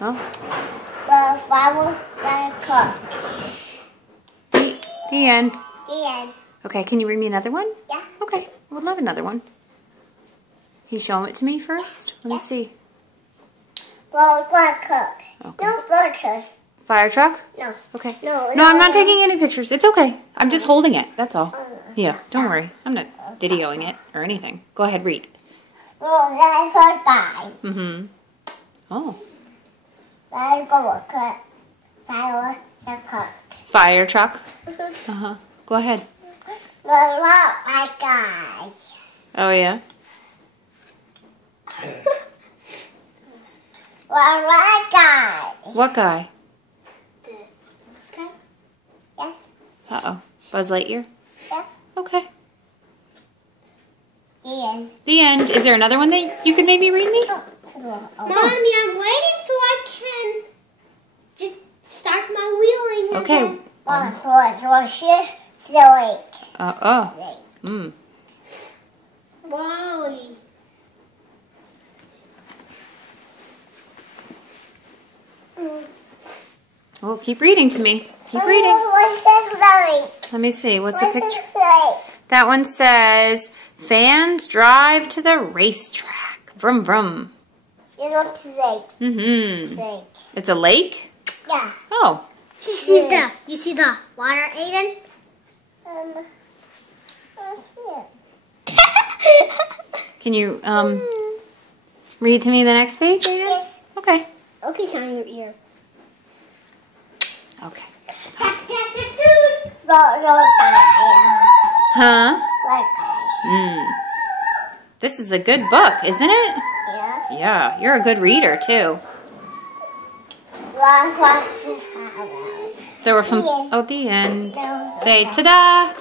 Oh. The flower that cook. The end. The end. Okay, can you read me another one? Yeah. Okay, I would love another one. Can you show it to me first? Let me see. Flower that cook. Okay. No pictures. Fire truck? No. Okay. No, I'm not taking any pictures. It's okay. I'm just holding it. That's all. Yeah, don't worry. I'm not videoing it or anything. Go ahead, read. Flower that die. Mm-hmm. Oh. Flower that cook. Flower that cook. Fire truck? Uh-huh. Go ahead. The rock like guy. Oh, yeah? Rock guy. What guy? This guy? Yes. Uh-oh. Buzz Lightyear? Yeah. Okay. The end. The end. Is there another one that you could maybe read me? Mommy, I'm waiting so I can just start my wheeling. Okay. Silly. Oh. Hmm. Wally. Oh, keep reading to me. Keep reading. What's this like? Let me see. What's the picture? This like? That one says, fans drive to the racetrack. Vroom, vroom. You know what's like? Mm-hmm. Like. It's a lake? Yeah. Oh. You see the water, Aiden? Can you read to me the next page, Aiden? Yes. Okay. Okay, sign your ear. Okay. Huh? This is a good book, isn't it? Yes. Yeah, you're a good reader, too. They were from, The end. oh, the end. Say, ta-da!